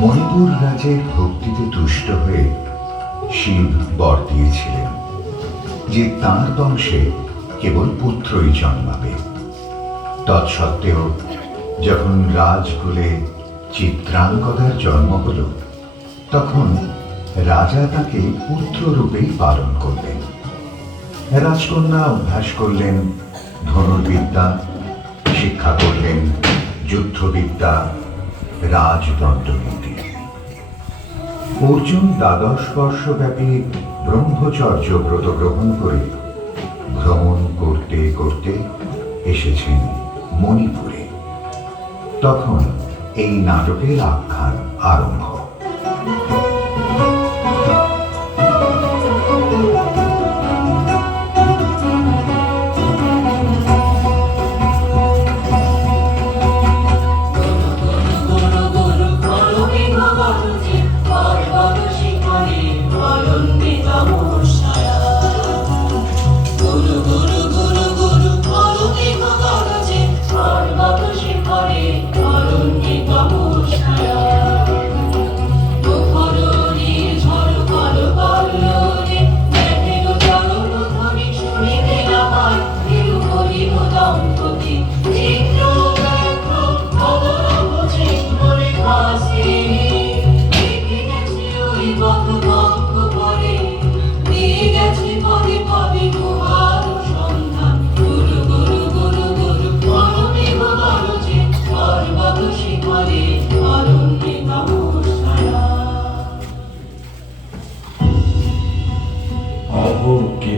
মণিপুর রাজের ভক্তিতে তুষ্ট হয়ে শিব বর দিয়েছিলেন যে তাঁর বংশে কেবল পুত্রই জন্মাবে। তৎসত্ত্বেও যখন রাজকুলে চিত্রাঙ্গদার জন্ম হল, তখন রাজা তাকে পুত্ররূপেই পালন করলেন। রাজকন্যা অভ্যাস করলেন ধনুর্বিদ্যা, শিক্ষা করলেন যুদ্ধবিদ্যা, রাজদণ্ডনীতি। অর্জুন 12 বর্ষব্যাপী ব্রহ্মচর্য ব্রত গ্রহণ করে ভ্রমণ করতে করতে এসেছেন মণিপুরে। তখন এই নাটকের আখ্যান আরম্ভ।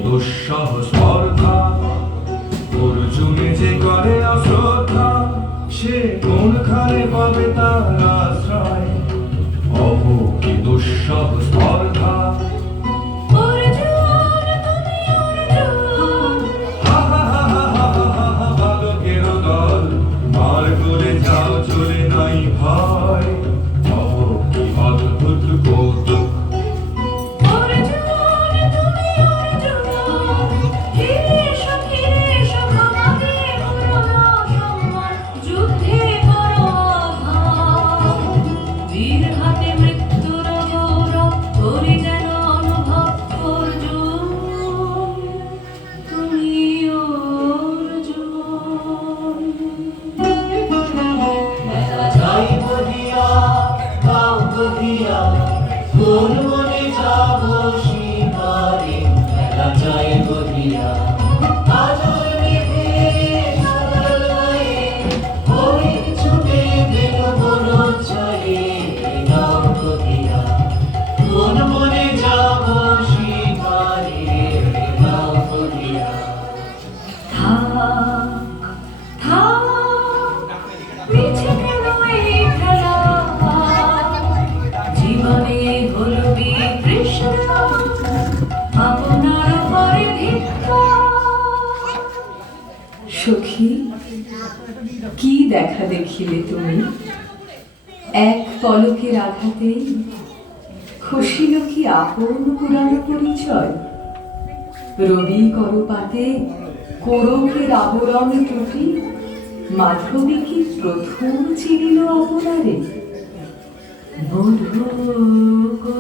দুঃসহ স্পর্ধা অর্জুনে যে করে অশ্রদ্ধা, সে কোনখানে পাবে তার আশ্রয়? অহ কি দুঃসহ স্পর্ধা। বালকের দল মার করে যাও, চলে নাই ভয়। অহ কি অদ্ভুত কৌতুক। সখী, কি দেখা দেখিলে তুমি? এক পলকের আঘাতে খসিল কি আপন পুরানো পরিচয়? রবি করপাতে কোরকের আবরণ টুটি মাধবী কি প্রথম চিনিল আপনারে? বধূ গো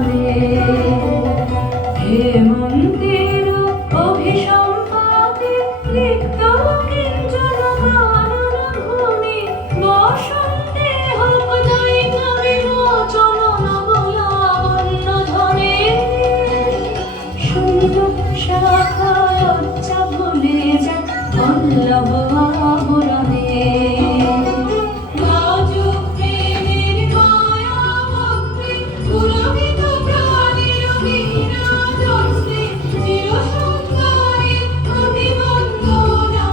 আবরণে হেমন্তের অভিসম্পাতে লিপ্ত কিঞ্চন কানন ভূমি বসন্তে হোক দৈব বিমোচন নবলাবণ্য ধরে শূন্য শাখায় লজ্জা ভুলে যায় পল্লব আবরণে লাজুক প্রেমের মায়া ভক্তি পুলকিত প্রাণের বিরাজশ্রী চিরসুন্দরী প্রতিবন্দনা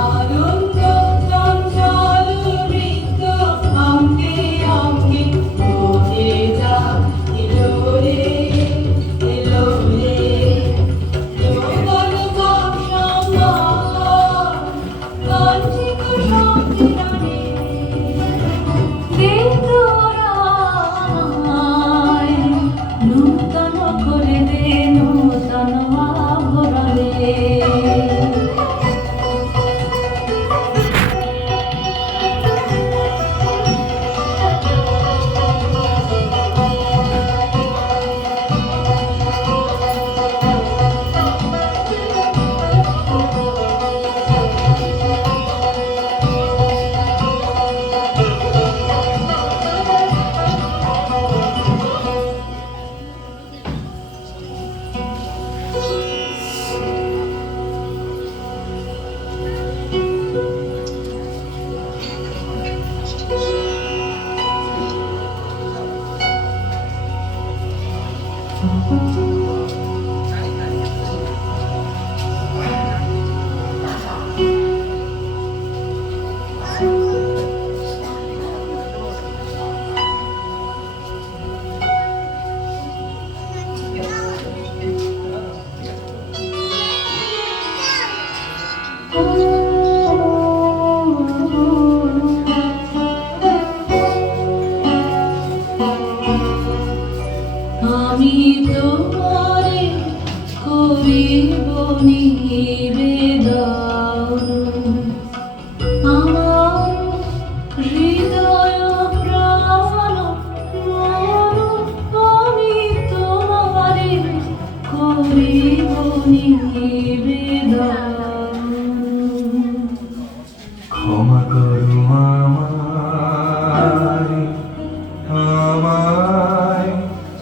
আনন্দ চঞ্চল নৃত্য অঙ্গে অঙ্গে বহে যাক এলো রে এলো রে যৌবন ভাবসম্ভার কাঞ্চিত সম্মিলনে বেদরায় নূতন করে দে নূতন আভরণে আমি তোমারে করিব নিবেদন আমার হৃদয় প্রাণ মন আমি তোমারে করিব নিবেদন ক্ষমা করো আমায় আমায়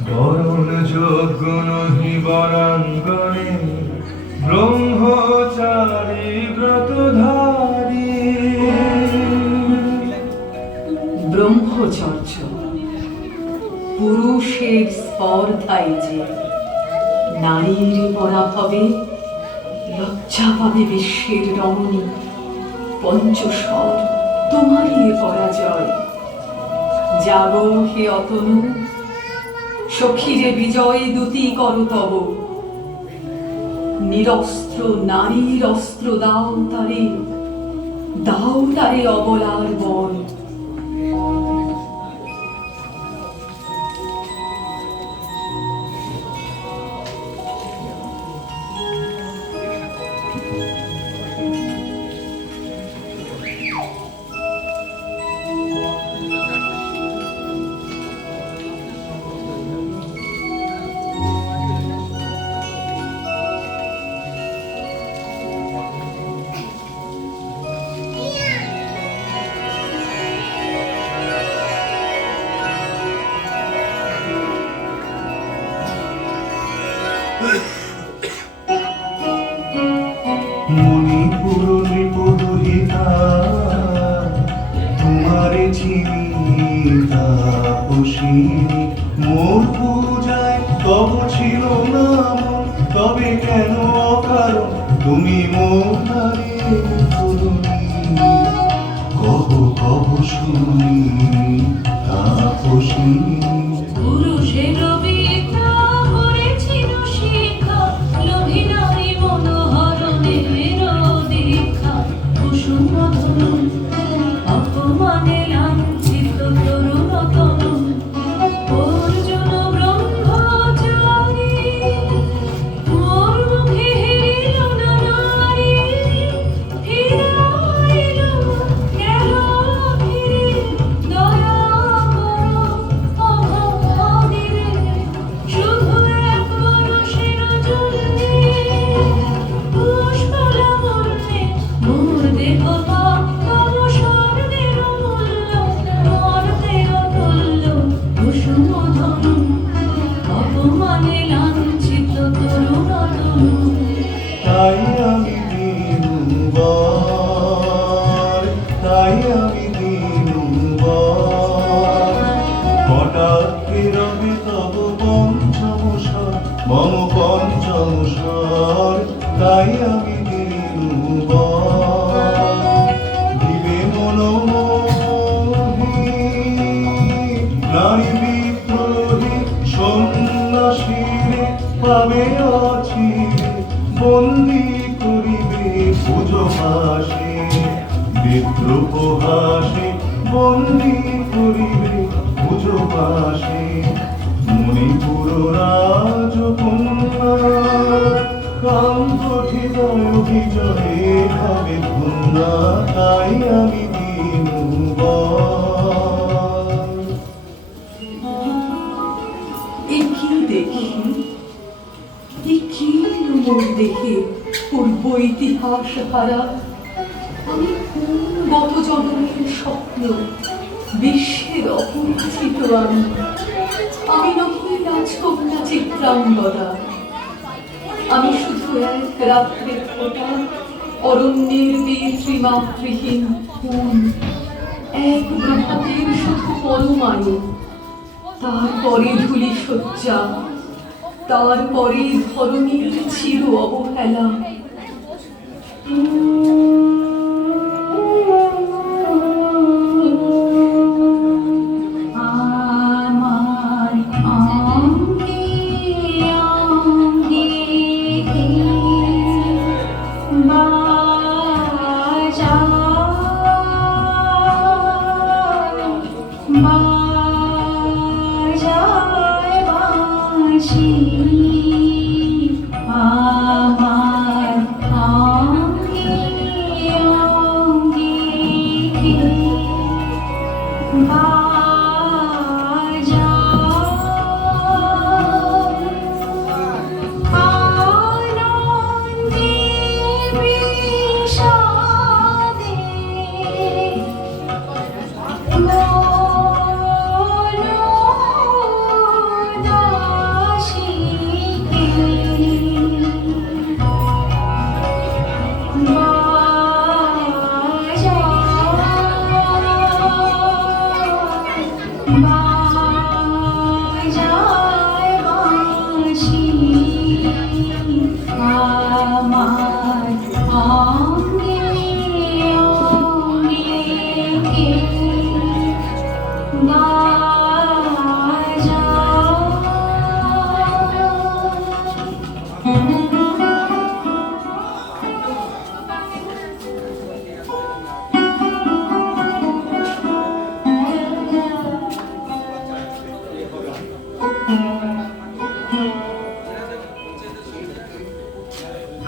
বরণ যোগ্য নহি বরাঙ্গনে ব্রহ্মচারী ব্রতধারী ব্রহ্মচর্য পুরুষের স্পর্ধায় যে নারীর পরাভবে লজ্জা পাবে বিশ্বের রমণী পঞ্চস্বর তোমারই এ পরাজয় জাগো হে অতনু সখীরে বিজয় দূতি কর তব নিরস্ত্র নারীর অস্ত্র দাও তারে অবলার বল মণিপুর নৃপদহিতা তোমারে চিনি তাপসিনী মোর পূজায় তব ছিল না মন তবে কেন অকারণ তুমি মোর নারী তরুণী কহ কহ শুনি তাপসিনী পুরুষের বিদ্যা করেছিল শিক্ষা লোভী নারী মনোহরণের দীক্ষা কুসুম ধনু অপমানে লাঞ্ছিত তরুণ তনু অর্জুন ব্রহ্মচারী মোর মুখে হেরিল না নারী ফিরাইল গেল ফিরে দয়া করো সাক্ষী রবে তব পঞ্চম স্বর মম পঞ্চম স্বর তাই আমি দিবে মনোমোহী নারী বিদ্রোহী সন্ন্যাসীরে পাবে অচিরে বন্দি করিবে পুজো হাসে বিদ্রোহ হাসে বন্দি করিবে পুজো হাসে মণিপুর রাজকন্যা কান্ত হৃদয় বিজয়ে হবে ধন্যা তাই আমি দিনুবার একি দেখি একি মোর দেখে পূর্ব ইতিহাস হারা আমি কোন গত জন্মের স্বপ্ন বিশ্বের অপরিচিত আমি নহি রাজকন্যা চিত্রাঙ্গদা আমি শুধু এক রাত্রের ফোঁটা অরণ্যের বীর ফুল এক প্রভাতের শুধু পরমায়ু তারপরে ধুলি শয্যা তারপরে ধরণীর চির অবহেলা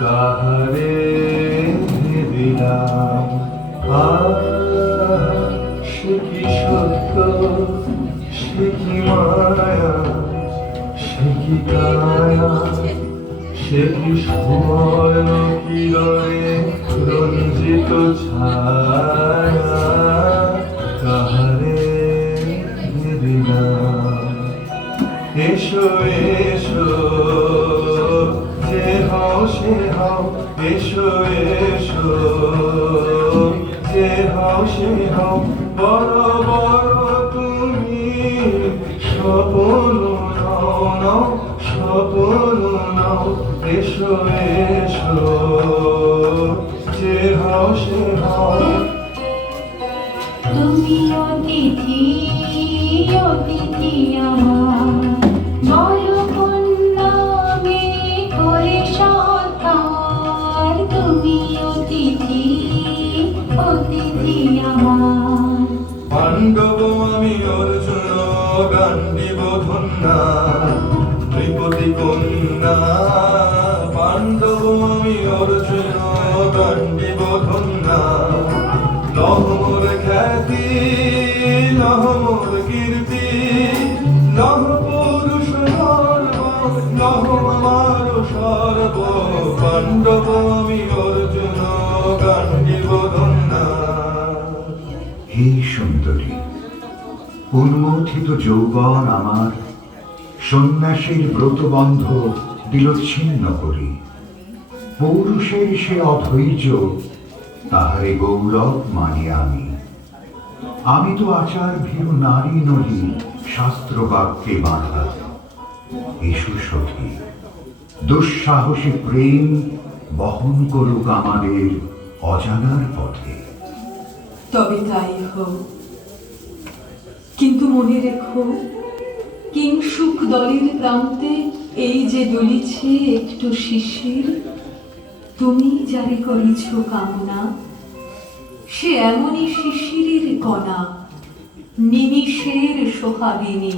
কাহারে দিলাম সে কি সত্য সে কি মায়া সে কি কায়া সে কি সময় কিরণে রঞ্জিত ছায়া কাহারে দিলাম এসো এসো যে হও সে হও এসো এসো যে হও সে হও বড় বড় তুমি স্বপন নাও নাও স্বপন নাও এসো এসো যে হও সে হও তুমি অতিথি অতিথি আমার বলো কন্যা মে করে সৎকার তুমি অতিথি অতিথি আমার পাণ্ডব আমি অর্জুন গান্ডীব ধন্যা নৃপতি কন্যা পাণ্ডব আমি অর্জুন গান্ডীব ধন্যা লহমোর খ্যাতি লহমোর কীর্তি লহ পুরুষ লহ আমার সর্ব পাণ্ডব আমি অর্জুন গান্ডীব ধন্যা হে সুন্দরী উন্মথিত যৌবন আমার সন্ন্যাসীর ব্রতবন্ধ দিল ছিন্ন করি পৌরুষের সে অধৈর্য তাহারে গৌরব মানি আমি তো আচার ভীরু নারী নহি শাস্ত্র বাক্যে বাঁধা। এসো সখী, দুঃসাহসী প্রেম বহন করুক আমাদের অজানার পথে। তবে তাই হোক, কিন্তু মনে রেখো, কিংসুক দলের প্রান্তে এই যে দলিছে একটু শিশির, তুমি জারি করিছ কামনা, সে এমনই শিশিরের কণা, নিমিষের সোহাগিনী।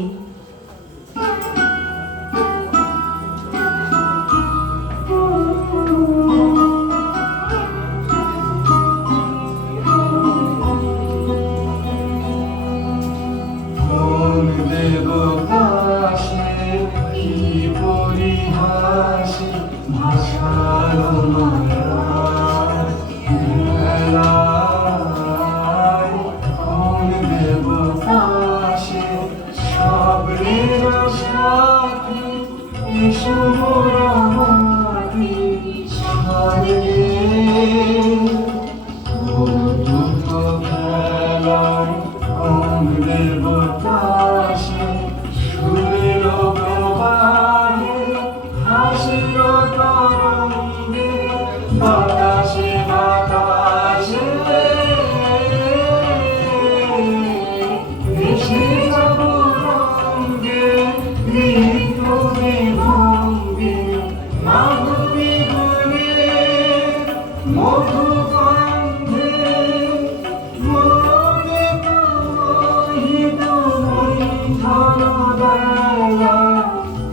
কোন দেব পাশে কি পরিহাসে ভাষালো মায়ার মেলায়। কোন দেব পাশে স্বপ্নের সাথী এসো মোরা মাটি স্বর্গে। কৌতুক খেলায় কোন দেব পাশে সুরের প্রবাহে হাসির তরঙ্গে বাতাসে বাতাসে ভেসে যাব রঙ্গে ঋতু বিভঙ্গে মাধবী গুণে মধুগন্ধে মনে মোহিত মন্থন বেলা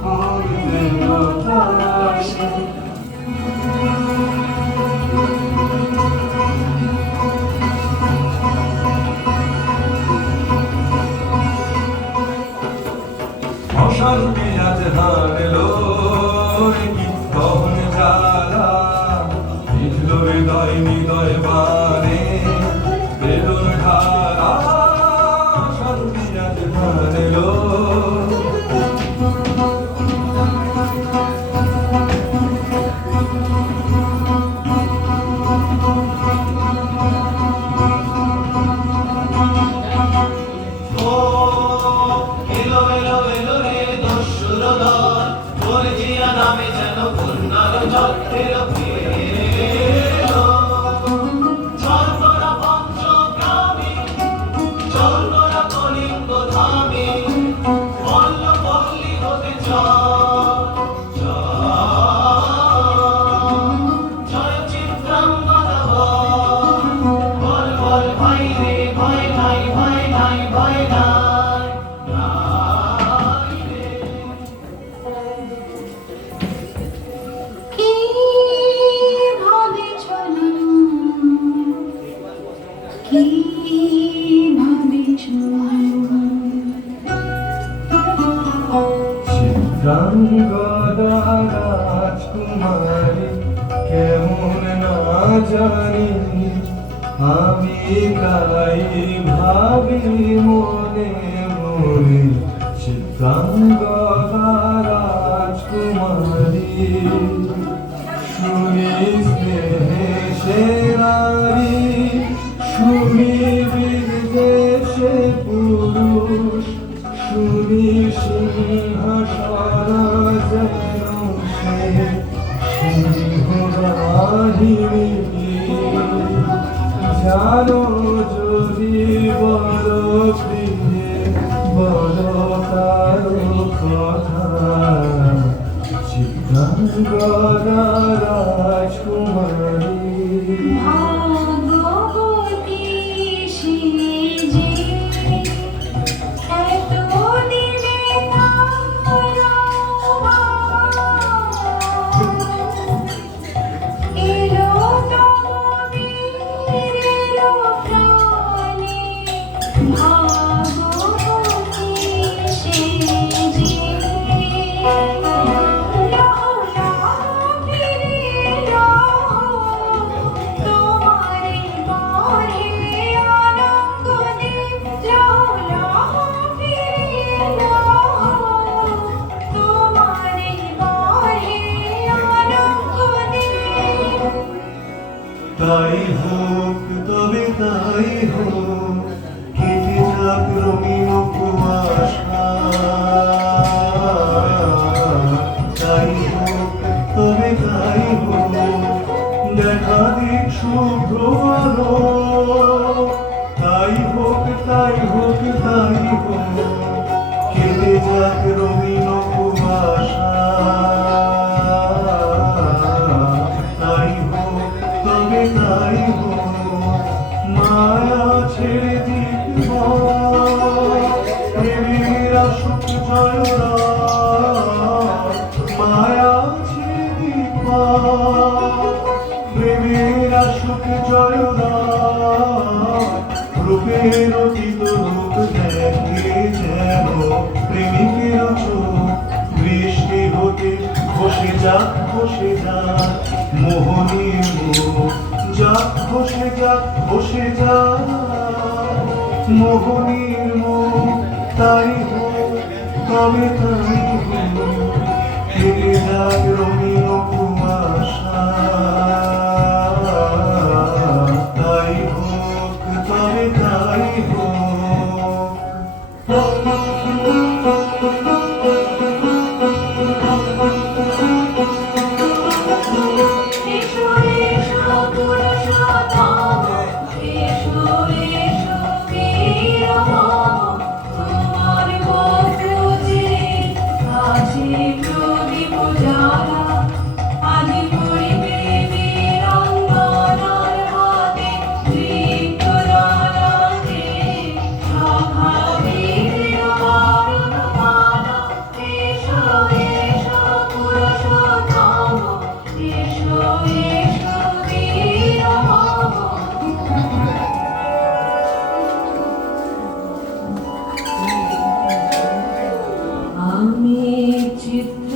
কোন দেবতাসে। অশান্তি আজ হারলো কি কখন জ্বালা বিধল হৃদয় হৃদয় বানে বেদন ঢালা। অশান্তি আজ হারলো কি ভাবে চলো, কি ভাবে চলো। চিত্রাঙ্গদা রাজকুমারী কেমন না জানি, আমি তাই ভাবি মনে মনে। চিত্রাঙ্গদা রাজকুমারী শুনি স্নেহে সে নারী, শুনি বিদেশে পুরুষ, শুনি সিংহাসন যেন সে সিংহবাহিনী। জানো যদি বড় প্রিয়ে বড় কারো কথা, চিত্রাঙ্গদা রাজকুমারী। ভাগবতী সে যে এতদিনে তারা এলো তমবীরের প্রাণে। ভাগবতী সে যে লহো লহো ফিরে লহো শুভ্র আলো। তাই হোক, তাই হোক, তাই হোক, কেটে যাক রঙিন কুয়াশা। তাই হোক, তবে তাই হোক, মায়া ছেড়ে দিক প্রেমের আসুক জয়রাত। মায়া ছেড়ে দিক প্রেমের আসুক জয়রাত। রূপের অতীত রূপ দেখে যেন প্রেমিকের চোখ বৃষ্টি হতে বসে যাক, বসে যাক মোহনীর মুখ। যাক বসে যাক, বসে যাক মোহনীর মুখ। তাই হোক, তবে তাই হোক, কেটে যাক রঙিন কুয়াশা। তাই হোক, তবে তাই এসো এসো পুরুষোত্তম, এসো এসো বীরমম, তোমার বক্ষে আছে প্রদীপ জ্বালা। আজ পড়িবে বীরাঙ্গনার হাতে দীপ্তদানাতে শাখা বীরের বরণমালা। এসো এসো পুরুষোত্তম, এসো এসো বীরমম। আমি চিত্ত